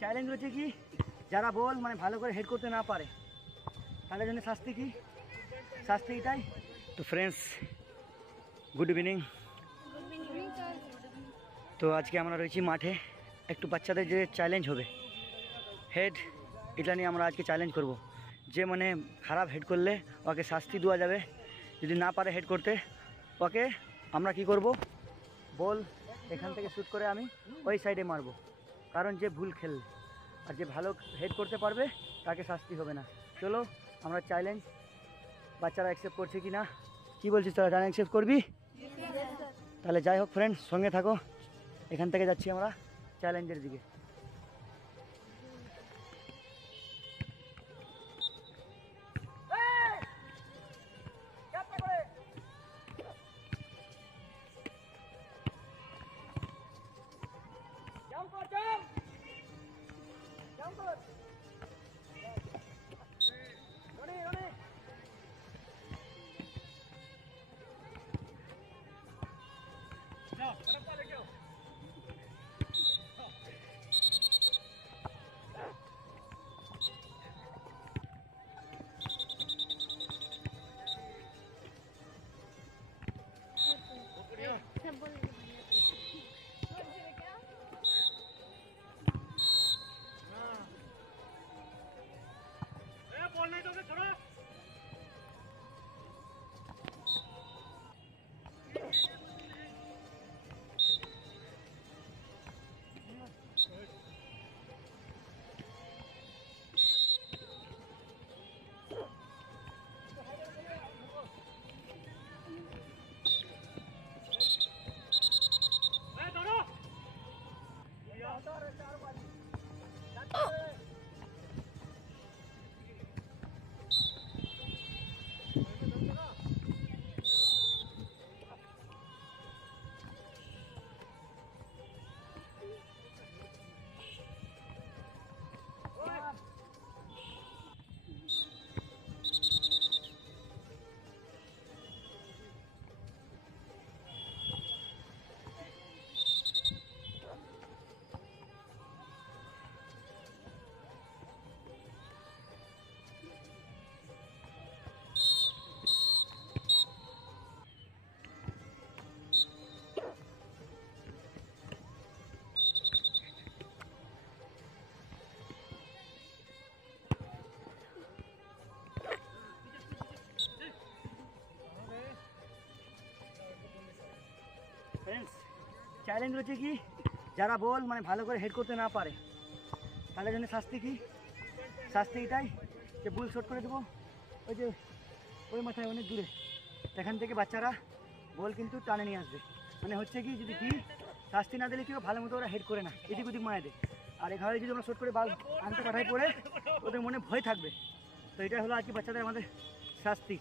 চ্যালেঞ্জ হচ্ছে কি, যারা বল মানে ভালো করে হেড করতে না পারে তাদের জন্য শাস্তি কি, শাস্তি এটাই। তো ফ্রেন্ডস, গুড ইভিনিং। তো আজকে আমরা রয়েছি মাঠে, একটু বাচ্চাদের যে চ্যালেঞ্জ হবে হেড, এটা নিয়ে আমরা আজকে চ্যালেঞ্জ করব। যে মানে খারাপ হেড করলে ওকে শাস্তি দেওয়া যাবে, যদি না পারে হেড করতে ওকে আমরা কি করব, বল এখান থেকে শ্যুট করে আমি ওই সাইডে মারবো। কারণ যে ভুল খেললে আর যে ভালো হেড করতে পারবে তাকে শাস্তি হবে না। চলো আমরা চ্যালেঞ্জ, বাচ্চারা অ্যাকসেপ্ট করছে কি না, কী বলছিস তোরা, চ্যালেঞ্জ অ্যাকসেপ্ট করবি? তাহলে যাই হোক ফ্রেন্ডস, সঙ্গে থাকো। এখান থেকে যাচ্ছি আমরা চ্যালেঞ্জের দিকে। बोल नहीं तो छोड़ो। ফ্রেন্ডস, চ্যালেঞ্জ হচ্ছে কি, যারা বল মানে ভালো করে হেড করতে না পারে তাদের জন্য শাস্তি কি, শাস্তি এটাই যে বুল শট করে দেবো ওই যে ওই মাথায় অনেক দূরে, এখান থেকে বাচ্চারা বল কিন্তু টানে নিয়ে আসবে। মানে হচ্ছে কি, যদি দিই শাস্তি না দিলে কেউ ভালো মতো ওরা হেড করে না, এদিক ওদিক মারে দেয়। আর এভাবে যদি আমরা শট করে বাল আনতে পাঠাই পড়ে ওদের মনে ভয় থাকবে। তো এটাই হলো আর কি বাচ্চাদের আমাদের শাস্তি।